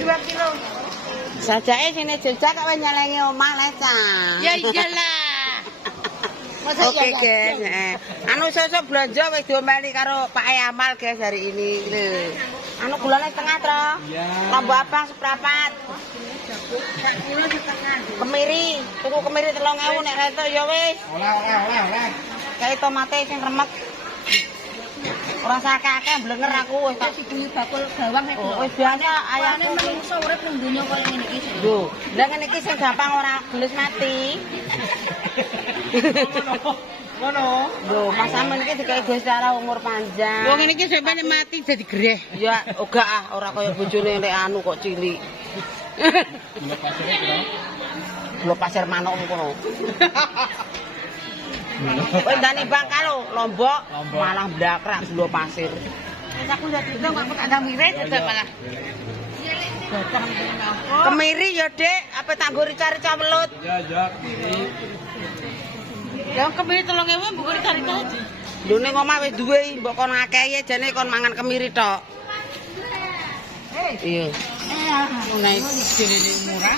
2 kilo. Sajake sini jejak kok nyelengi omah Leca. Ya iyalah. Masa Oke guys, anu sosok belanja wis diomeli karo Pak Amal guys hari ini. Lho. Anu gulane setengah tro. Iya. Lombok abang seprapat. Kemiri, tuku kemiri 3.000 nek reto ya wis. Oleh. Kayak tomate sing remek. Ora sakake blenger aku wis tak Bunyi bakul bawang nek lho. wis biane ayahku Ayane menungso urip ning donya koyo ngene iki. lho. Lah ngene iki sing gampang ora gelus mati. Ngono. Lho, Mas Amin iki dikek Gusti cara umur panjang. Wong ngene iki sampeyan mati dadi greh. Ya, ora ora kaya bojone nek anu kok cilik. Gula pasirnya piro? Gula pasir manuk ngono. Kowe ndani Bangka lho, Lombok malah blakrak gula pasir. Wis aku dadi itu kok tak ndang mirip tetep malah. Kemiri ya, Dik, apa tak nggo rica-rica welut. Ya. Ya kemiri 3.000 mbok cari aja. Lho ning omah wis duwe, mbok kon ngakehi jane kon mangan kemiri tok. Iya. Naik jadi murah.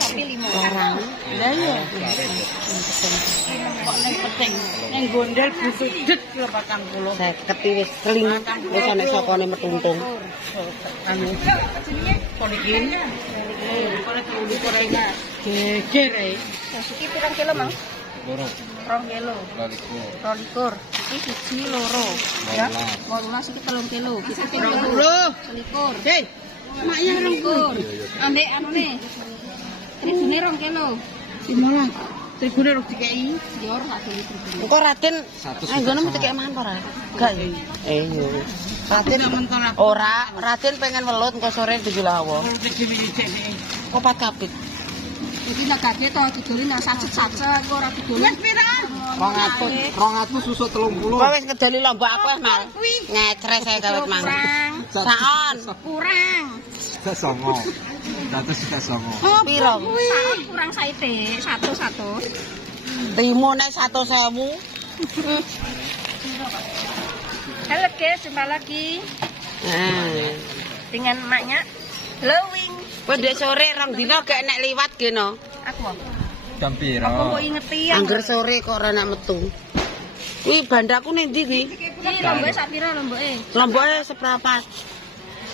Tapi 5 Orang. Lah iya. Kok ning penting. Ning gondel busuk det kilo 40. 50 wis keling, wis ana sokone metuntung. Anu. Polikin. Kalau tahu di Korea. Geger Iki pirang kilo, Mang? Loro. 2 kilo. Baliku. 2 Iki siji loro. Ya. 18 iki 3 kilo. Iki 30. 21. Hei. Maknya 2 kilo. Ambek anune. Tribune 2 kilo. Gimana? Tribune rung dikei. Ya ora tak dulu tribune. Engko Raden, ngono mesti kek mangan ora? Enggak ya? Yo. Raden ora, Raden pengen welut engko sore digulawo. Kok pat kapit. Iki nak gade to didoli nang sacet-sacet ora didoli. Wis pirang? 200 susuk 30. Kok wis ngedoli Lombok aku wis mal. Ngecres saya kawit mang. Saon. Kurang. Sudah songo. 100 songo. Piro? Saon kurang saite, 1. Timo nek 100.000. Halo guys, jumpa lagi dengan emaknya Glowing. Kowe ndek sore rong dina gak nek liwat kene. Aku. Jam piro? Aku kok ingeti ya. Angger sore kok ora nak metu. Kuwi bandaku ning ndi kuwi? Iki lomboke sak pira lomboke? Lomboke seprapat.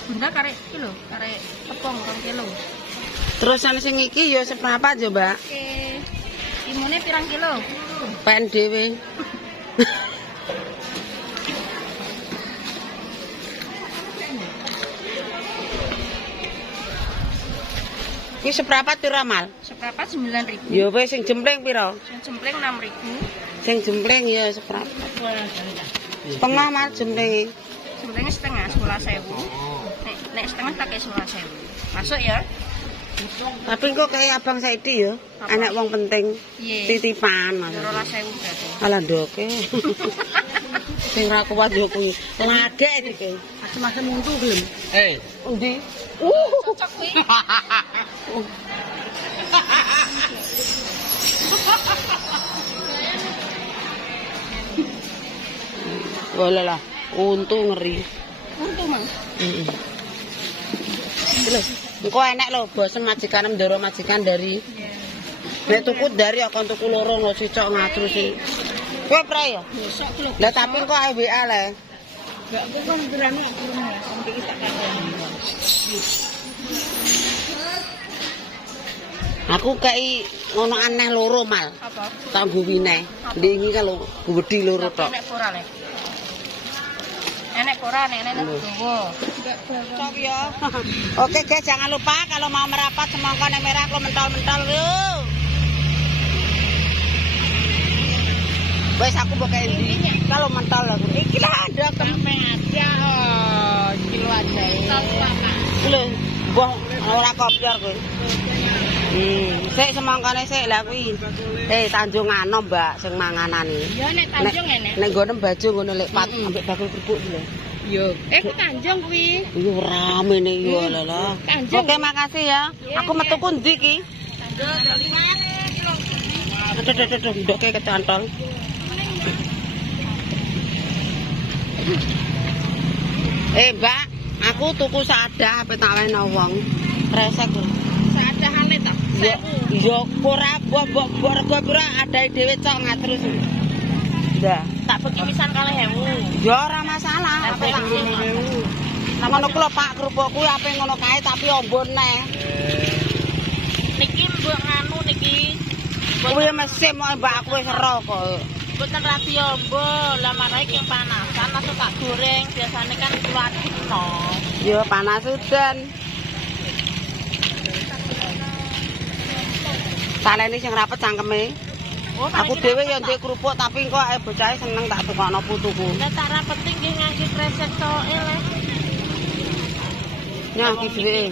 Bunda karek iki lho, karek tepung 2 kilo. Terus ana sing iki ya seprapat ya, Mbak. Oke. Timune pirang kilo? Pen dhewe. Iki seprapat piro mal? Seprapat 9.000. Ya wis sing jempleng piro? Sing cempleng 6.000. Sing jempleng ya seprapat. Setengah mal jempleng. Cemplengnya setengah 11.000. Nek setengah tak kayak 11.000. Masuk ya? Tapi kok kayak Abang Saidi ya, anak wong penting. Iya. Titipan mas. 12.000 berarti. Alah ndoke. Sing ra kuat yo kuwi. Lagek iki. Macam-macam untu gelem. Endi? Cocok kuwi. Boleh lah, untu ngeri. Untu, Mang. Heeh. Engko enek lho bosen majikan ndoro majikan dari. Nek tuku dari akan tuku loro lho sicok ngatru sih. Kowe pra ya? Besok kilo. Lah tapi kok WA le. Gak aku kan berani aku rumah. Sampai kita kadang. Aku kei ngono aneh loro mal. Apa? Tak guwine. Ndingi kan lho gedhi loro tok. Enek pora le. Enek pora, enek Jawa. Cok ya. Oke guys, jangan lupa kalau mau merapat semangkane merah lo mentol-mentol yuk. Wes aku pakai ini. Kalau mentol aku. Iki lah ada Sampai aja. Oh, kilo aja. Lho, mbah ora kopior kowe. Sik semangkane sik lah kuwi. Tanjung Anom, Mbak, sing manganane. Ya nek Tanjung enek. Nek nggono baju ngono lek pat ambek bakul kerupuk lho. Yo, ku Tanjung kuwi. Iya rame nih yo lho. Tanjung. Oke, makasih ya. Aku metu ku ndi ki? Aduh, ndoke kecantol. Mbak, Aku tuku sadah ape tak weno wong. Resek lho. Seadahane ta. Iya, ora mbok rego pira adae dhewe cok ngatur. Ndah, Tak bekimisan 2.000. ya ora masalah. Ape tak ngono ku lho Pak, kerupuk kuwi ape ngono kae tapi ombon neh. Niki mbok nganu niki. Kuwi mesin mau mbak aku wis ero kok. Boten rati ombo, lah marahe ki panasan langsung tak goreng. Biasane kan kuat dino. Ya panas udan. Salene sing rapet cangkeme. Oh, Aku dhewe ya ndek kerupuk tapi kok bocahe seneng tak tukokno putuku. nek tak rapeting nggih ngangge kresek coke le. Nyah iki dhewe.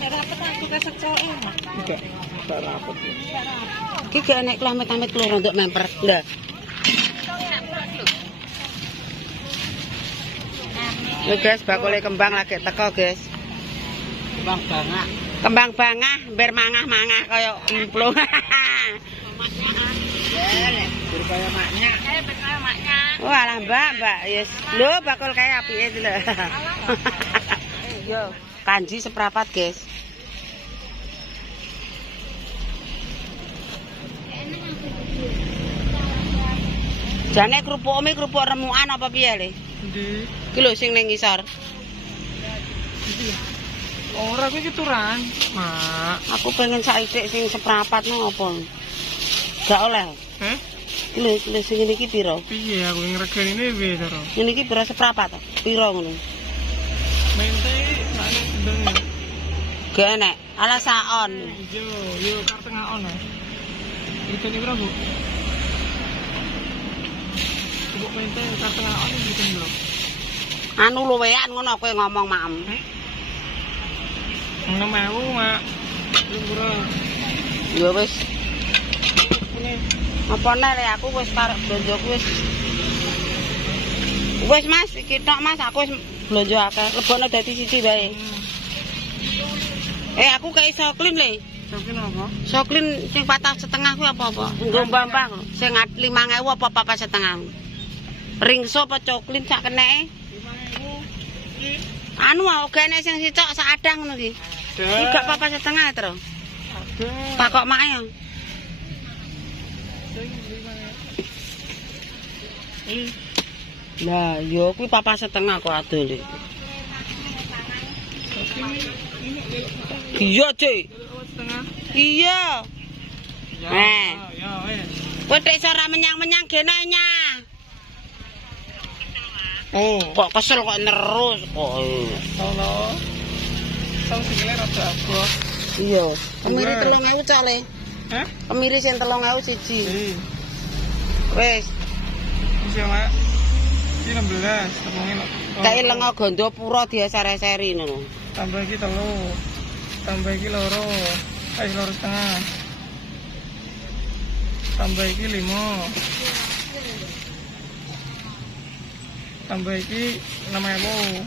Nek rapet ngangge kresek coke. Enggak, tak rapet. Iki gak enek klomet-klomet keloro nduk memper. Ndah. Yo guys, bakule kembang lagi teko, guys. Bang bangak. Kembang bangah, ber mangah-mangah kaya implung. Berkaya maknya. Betul maknya. Walah Mbak, yes. Lho, bakul kayak apike iki lho. Yo, kanji seprapat, guys. Jane kerupuk remukan apa piye le? Ndi? Iki lho sing ning ngisor. Ora kuwi keturan, Mak. Aku pengen saithik sing seprapat nang apa? Gak oleh. Heh? Lho sing ngene iki pira? Piye aku ngregani dhewe to. Ngene iki pira seprapat to? Pira ngono? Mente sakne sedeng. Gak enek. Ala saon. Yo kartengah ono. Itu ni berapa, Bu? Bu mente kartengah ono bikin bro. Anu luwean ngono kowe ngomong maem. 6.000, Mak. Belum bro. Ya wis. Ini Apa nek aku wis karep blonjoku wis. Wis Mas, iki tok Mas, aku wis blonjo akeh. Lebono dadi siji wae. Aku kei soklin le. Sokin apa? Soklin sing 4,5 kuwi apa-apa? Nggo mbambang. Sing 5.000 apa 4,5? Ringso apa coklin sak keneke? 5.000. Anu ogene sing sicok sak adang ngono iki. Iki gak 4,5 terus. Ada. Pakok mak ya. Lah, yo kuwi 4,5 kok adol. Iya, Cik. Setengah. Iya. Eh. Ya, wes. Kowe tek iso ora menyang-menyang gene nya. Oh, kok kesel kok terus kok. Halo. Tau sikile rada abot. Iya. Kemiri 3.000 cok le. Hah? Kemiri sing 3.000 siji. Wis, Wis ya, Mak. Iki 16, temungin. kae lenga gondo pura diaser-eseri ngono. Tambah iki 3. Tambah iki 2. Ayo 2,5. Tambah iki 5. Tambah iki 6.000.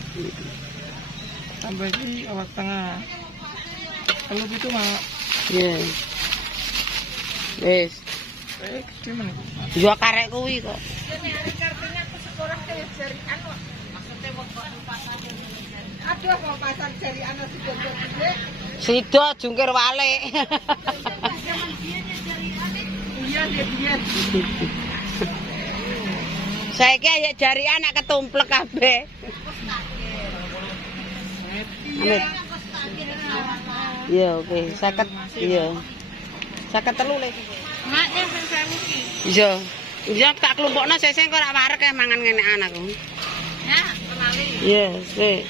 Tambah iki 4,5. Kalau gitu Mak. Iya. Wis. Gimana? Yo karek kuwi kok. Aduh, mau pasang jari anak Sido jungkir walik. Iya, dia. Saiki ayo jari anak ketumplek kabeh. Amit. Iya, oke. 50. Iya. 53 le. Maknya sing 1.000 ki. Iya. Iya tak kelompokno seseng kok ora warek mangan ngene anakku. Ya, kenali. Iya, sik.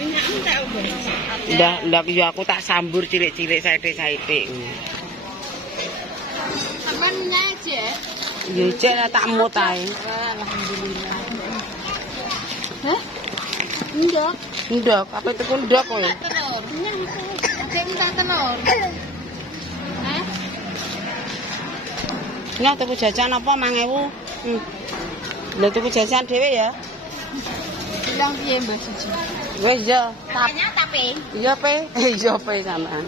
Minyak entek umbo. Ndak yo aku tak sambur cilik-cilik saithik-saithik. Sampeyan minyak aja. Yo cek tak mut ae. Alhamdulillah. Hah? Ndok. Ndok, apa tuku ndok kowe? Telur. Sing tak telur. Hah? Nyah tuku jajan apa 5.000? Lha tuku jajan dhewe ya. Bilang piye Mbak Siji? Wis ya. Tanya tapi. Iya pe, iya pe sampean.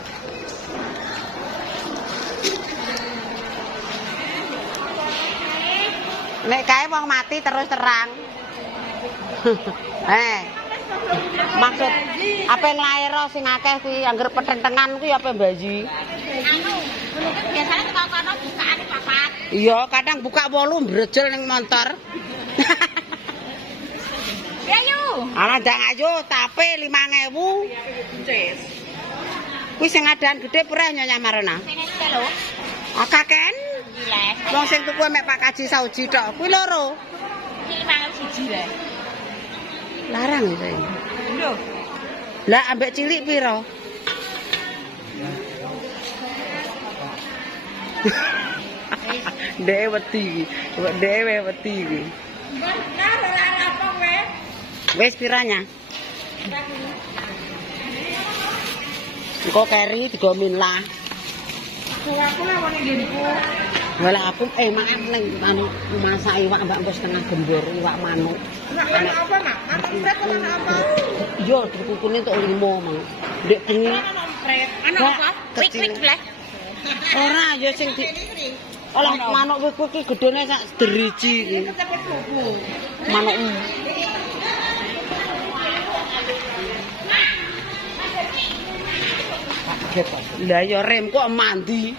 Nek kae wong mati terus terang. Maksud apa nglair sing akeh kuwi angger petentengan kuwi apa Mbak? Anu, mungkin biasanya tukang kono bukaane papat. Iya, kadang buka 8 brejel ning motor. Ya yu. Ala ndang ayo tape 5.000. Kuwi sing adan gedhe pura Nyonya Marona. Sing lho. Oh kaken. Giles. Wong sing tuku mek Pak Kaji sauji tok. Kuwi loro. Iki mangan siji le. Larang iki. Lho. Lah ambek cilik piro? Dhewe wedi iki. Dhewe wedi iki. Wes piranya? Engko keri digomin lah. Aku lah wong nggenku. Wala aku makan ning anu masak iwak mbak setengah gembur iwak manuk. Anak apa, Nak? Anak pret apa anak apa? Yo dikukune tok 5 mang. Ndek bengi. Anak pret. Anu apa? Wik-wik bleh. Ora ya sing di olah manuk wik-wik iki gedene sak deriji iki. Cepet buku. Manuk. Lah ya rem kok mandi.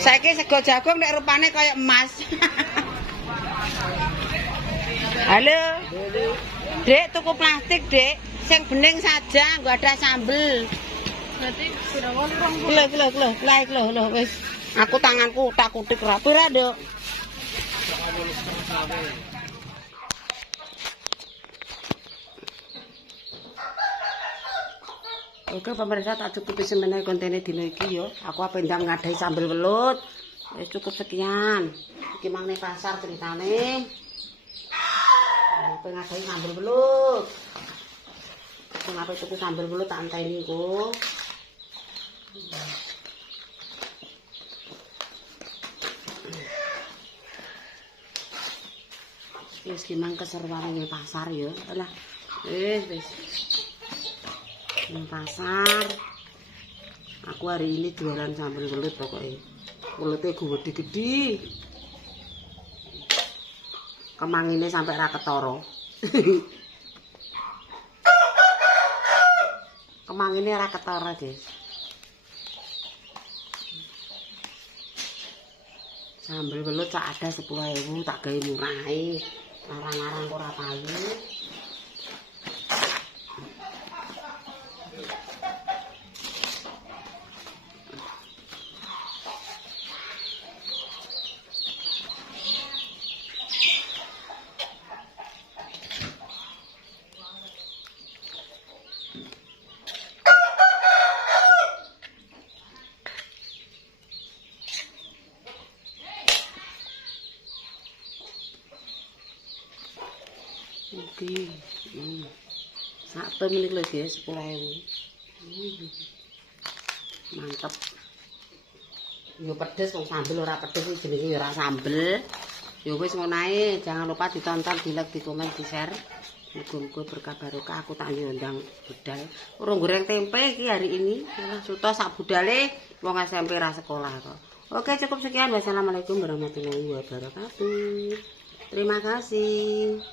Saiki sego jagung nek rupane kaya emas. Halo. Dek tuku plastik, Dek. Sing bening saja, nggo ada sambel. Berarti pira wong rong. Lho, wis. Aku tanganku tak kutik ra pira, Dek. Oke pemirsa tak cukupi semeneh kontene dina iki yo. Aku apa ndang ngadahi sambel welut. Wis cukup sekian. Iki mangne pasar ceritane. Aku ngadahi sambel welut. Sing ape tuku sambel welut tak enteni engko. Wis kimang keseruan ning pasar yo. Alah. Wis. Di pasar aku hari ini jualan sambal welut pokoknya welutnya gede-gede kemanginnya sampai ra ketara kemanginnya ra ketara guys sambal welut tak ada 10.000 tak gawe murahe larang-larang ora payu. Oke, sak tem ini lho guys, 10.000. Mantap. Yo pedes wong sambel ora pedes iki jenenge ora sambel. Yo wis ngono ae, jangan lupa ditonton, di-like, di-komen, di-share. Muga-muga berkah barokah aku tak ndang budal. Urung goreng tempe iki hari ini. Suto sak budale wong SMP ra sekolah kok. Oke, cukup sekian. Wassalamualaikum warahmatullahi wabarakatuh. Terima kasih.